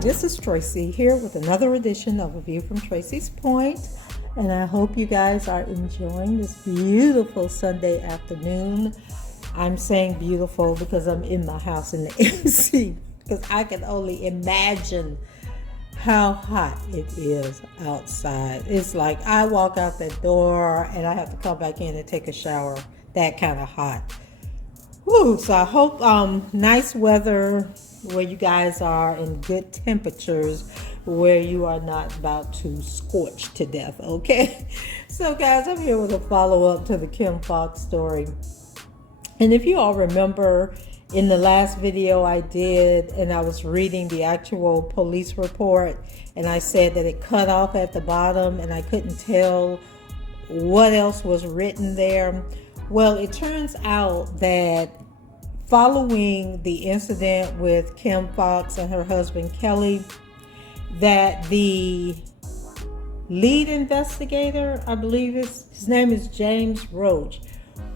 This is Tracy here with another edition of A View from Tracy's Point, and I hope you guys are enjoying this beautiful Sunday afternoon. I'm saying beautiful because I'm in my house in the AC, because I can only imagine how hot it is outside. It's like I walk out that door and I have to come back in and take a shower. That kind of hot. Woo, so I hope nice weather where you guys are, in good temperatures where you are not about to scorch to death, okay? So guys, I'm here with a follow-up to the Kim Foxx story. And if you all remember, in the last video I did, and I was reading the actual police report, and I said that it cut off at the bottom and I couldn't tell what else was written there. Well, it turns out that following the incident with Kim Foxx and her husband Kelly, that the lead investigator, I believe his name is James Roach,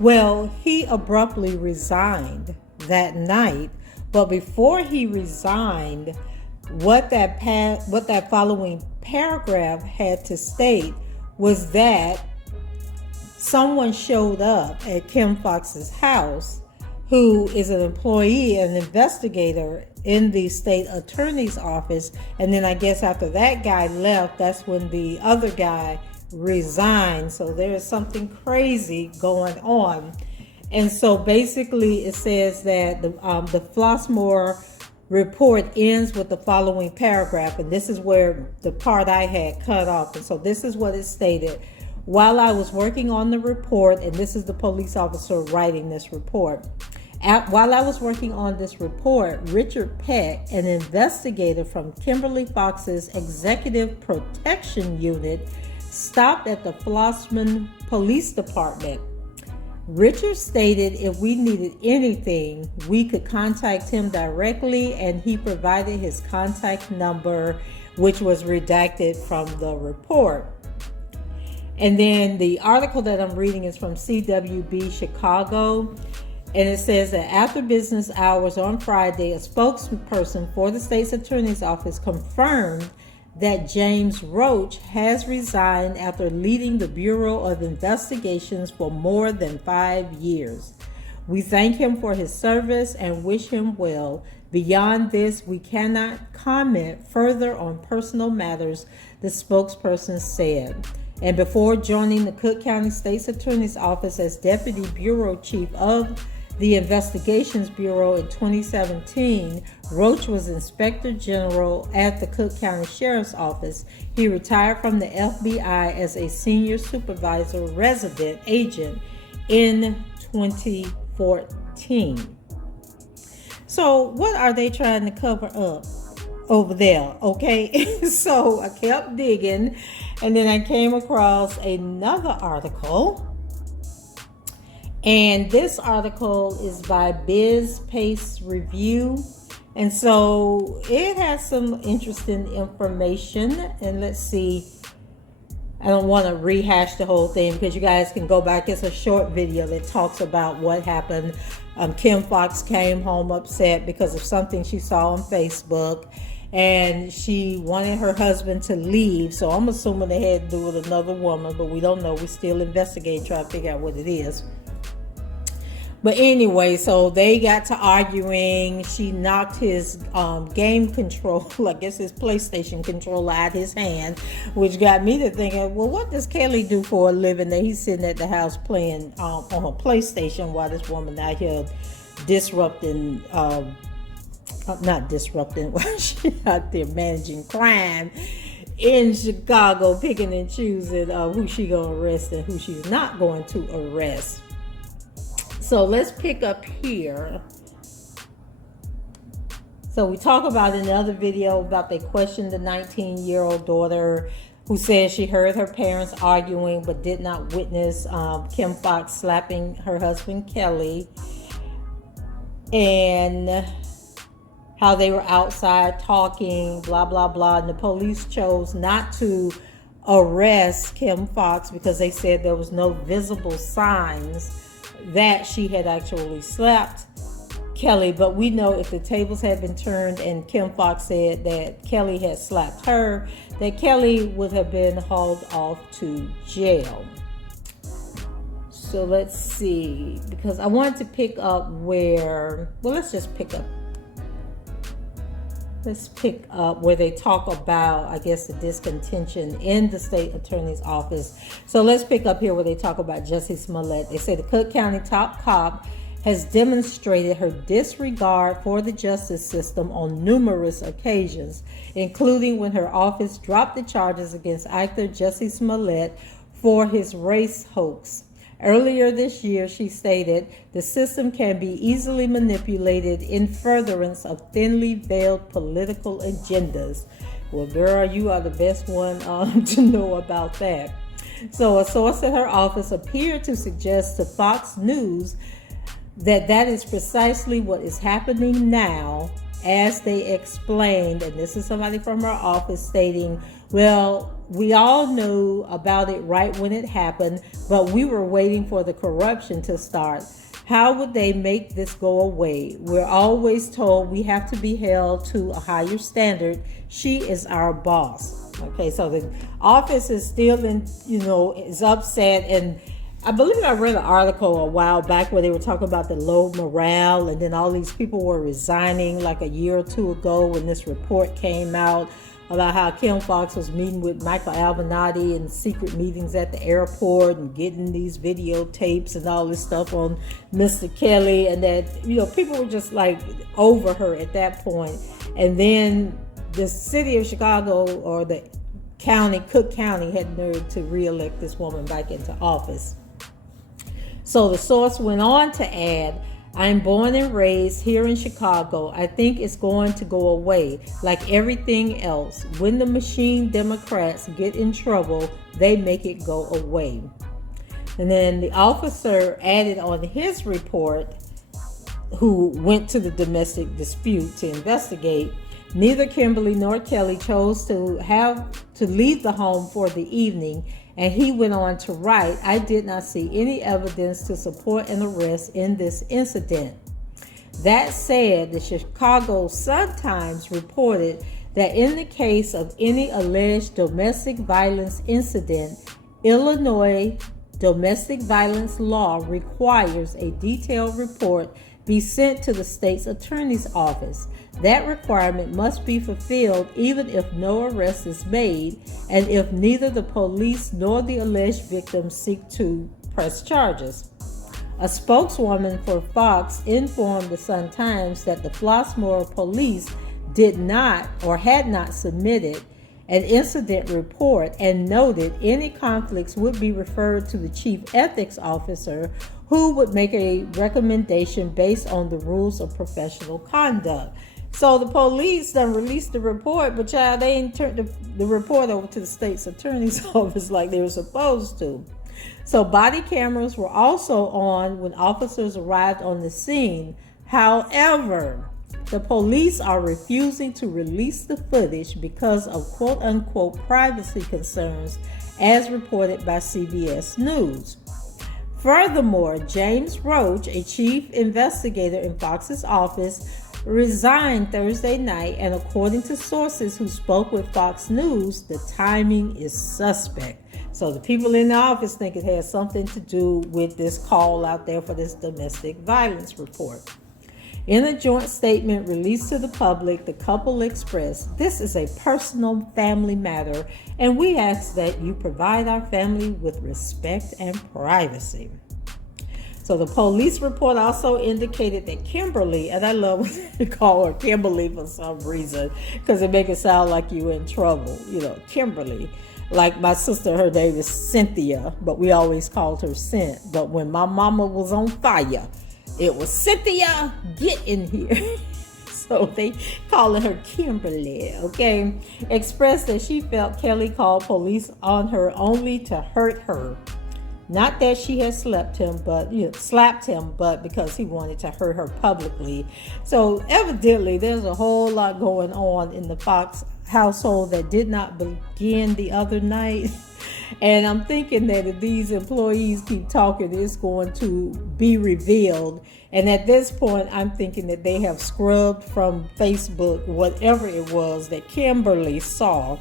well, he abruptly resigned that night. But before he resigned, what that following paragraph had to state was that someone showed up at Kim Foxx's house who is an employee, an investigator in the state attorney's office. And then I guess after that guy left, that's when the other guy resigned. So there's something crazy going on. And so basically it says that the Flossmoor report ends with the following paragraph. And this is where the part I had cut off. And so this is what it stated. While I was working on the report, and this is the police officer writing this report. While I was working on this report, Richard Peck, an investigator from Kimberly Foxx's Executive Protection Unit, stopped at the Flossmoor Police Department. Richard stated if we needed anything, we could contact him directly, and he provided his contact number, which was redacted from the report. And then the article that I'm reading is from CWB Chicago. And it says that after business hours on Friday, a spokesperson for the state's attorney's office confirmed that James Roach has resigned after leading the Bureau of Investigations for more than 5 years. We thank him for his service and wish him well. Beyond this, we cannot comment further on personal matters, the spokesperson said. And before joining the Cook County State's Attorney's Office as Deputy Bureau Chief of the Investigations Bureau in 2017, Roach was Inspector General at the Cook County Sheriff's Office. He retired from the FBI as a Senior Supervisor Resident Agent in 2014. So what are they trying to cover up over there? Okay, so I kept digging, and then I came across another article. And this article is by Biz Pace Review. And so it has some interesting information. And let's see. I don't want to rehash the whole thing because you guys can go back. It's a short video that talks about what happened. Kim Foxx came home upset because of something she saw on Facebook. And she wanted her husband to leave. So I'm assuming they had to do with another woman. But we don't know. We still investigating, trying to figure out what it is. But anyway, so they got to arguing. She knocked his game control, I guess his PlayStation controller, out his hand, which got me to thinking, well, what does Kelly do for a living that he's sitting at the house playing on her PlayStation while this woman out here disrupting, not disrupting, while she out there managing crime in Chicago, picking and choosing who she gonna arrest and who she's not going to arrest. So let's pick up here. So we talk about in the other video about they questioned the 19-year-old daughter who says she heard her parents arguing but did not witness Kim Foxx slapping her husband Kelly, and how they were outside talking, blah, blah, blah. And the police chose not to arrest Kim Foxx because they said there was no visible signs that she had actually slapped Kelly. But we know if the tables had been turned and Kim Foxx said that Kelly had slapped her, that Kelly would have been hauled off to jail. So let's see, because I wanted to pick up where, well, let's pick up where they talk about, I guess, the discontention in the state attorney's office. So let's pick up here where they talk about Jussie Smollett. They say the Cook County top cop has demonstrated her disregard for the justice system on numerous occasions, including when her office dropped the charges against actor Jussie Smollett for his race hoax. Earlier this year, she stated, the system can be easily manipulated in furtherance of thinly veiled political agendas. Well, girl, you are the best one to know about that. So a source at her office appeared to suggest to Fox News that is precisely what is happening now, as they explained, and this is somebody from her office stating, well, we all knew about it right when it happened, but we were waiting for the corruption to start. How would they make this go away? We're always told we have to be held to a higher standard. She is our boss. Okay, so the office is still is upset. And I believe I read an article a while back where they were talking about the low morale, and then all these people were resigning like a year or two ago when this report came out about how Kim Foxx was meeting with Michael Avenatti in secret meetings at the airport and getting these videotapes and all this stuff on Mr. Kelly, and that, people were just like over her at that point. And then the city of Chicago, or the county, Cook County, had nerve to re-elect this woman back into office. So the source went on to add, I'm born and raised here in Chicago. I think it's going to go away like everything else. When the machine Democrats get in trouble, they make it go away. And then the officer added on his report, who went to the domestic dispute to investigate, neither Kimberly nor Kelly chose to leave the home for the evening. And he went on to write, I did not see any evidence to support an arrest in this incident. That said, the Chicago Sun-Times reported that in the case of any alleged domestic violence incident, Illinois domestic violence law requires a detailed report be sent to the state's attorney's office. That requirement must be fulfilled even if no arrest is made and if neither the police nor the alleged victim seek to press charges. A spokeswoman for Fox informed the Sun-Times that the Flossmoor police did not or had not submitted an incident report and noted any conflicts would be referred to the chief ethics officer, who would make a recommendation based on the rules of professional conduct. So the police done released the report, but child, they ain't turned the report over to the state's attorney's office like they were supposed to. So body cameras were also on when officers arrived on the scene. However, the police are refusing to release the footage because of quote-unquote privacy concerns, as reported by CBS News. Furthermore, James Roach, a chief investigator in Fox's office, resigned Thursday night, and according to sources who spoke with Fox News, the timing is suspect. So the people in the office think it has something to do with this call out there for this domestic violence report. In a joint statement released to the public, the couple expressed, this is a personal family matter, and we ask that you provide our family with respect and privacy. So the police report also indicated that Kimberly, and I love when they call her Kimberly for some reason, because it makes it sound like you're in trouble, Kimberly. Like my sister, her name is Cynthia, but we always called her Cint. But when my mama was on fire, it was Cynthia, get in here. So they calling her Kimberly, okay? Expressed that she felt Kelly called police on her only to hurt her. Not that she had slapped him, but because he wanted to hurt her publicly. So evidently, there's a whole lot going on in the Foxx household that did not begin the other night. And I'm thinking that if these employees keep talking, it's going to be revealed. And at this point, I'm thinking that they have scrubbed from Facebook whatever it was that Kimberly saw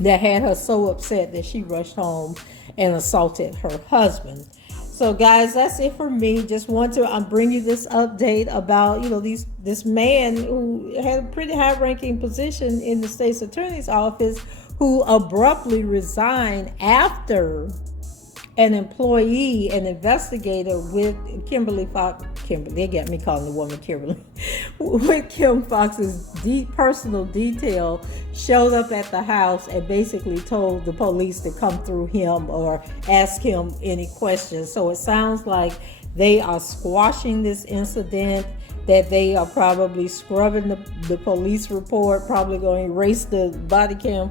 that had her so upset that she rushed home and assaulted her husband. So guys, that's it for me. Just want to bring you this update about, this man who had a pretty high ranking position in the state's attorney's office, who abruptly resigned after an investigator with Kimberly Foxx. They got me calling the woman Kimberly. With Kim Foxx's personal detail showed up at the house and basically told the police to come through him or ask him any questions. So it sounds like they are squashing this incident, that they are probably scrubbing the police report, probably going to erase the body cam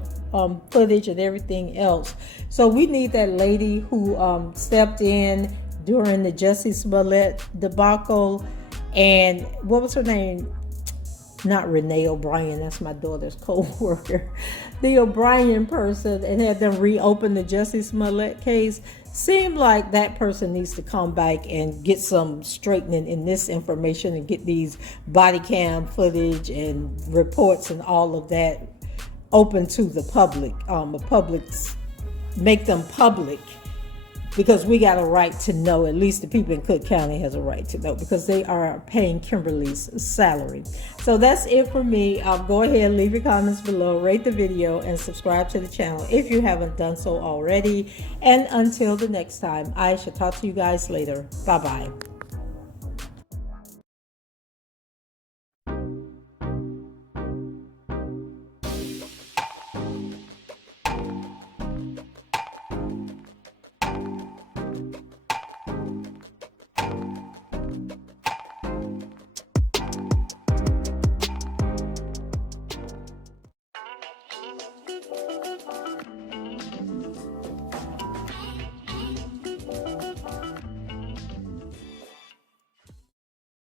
footage and everything else. So we need that lady who stepped in during the Jussie Smollett debacle, and what was her name? Not Renee O'Brien, that's my daughter's co-worker. The O'Brien person, and had them reopen the Jussie Smollett case. Seemed like that person needs to come back and get some straightening in this information and get these body cam footage and reports and all of that open to the public. Make them public, because we got a right to know. At least the people in Cook County has a right to know, because they are paying Kimberly's salary. So that's it for me. Go ahead, leave your comments below, rate the video, and subscribe to the channel if you haven't done so already. And until the next time, I shall talk to you guys later. Bye-bye.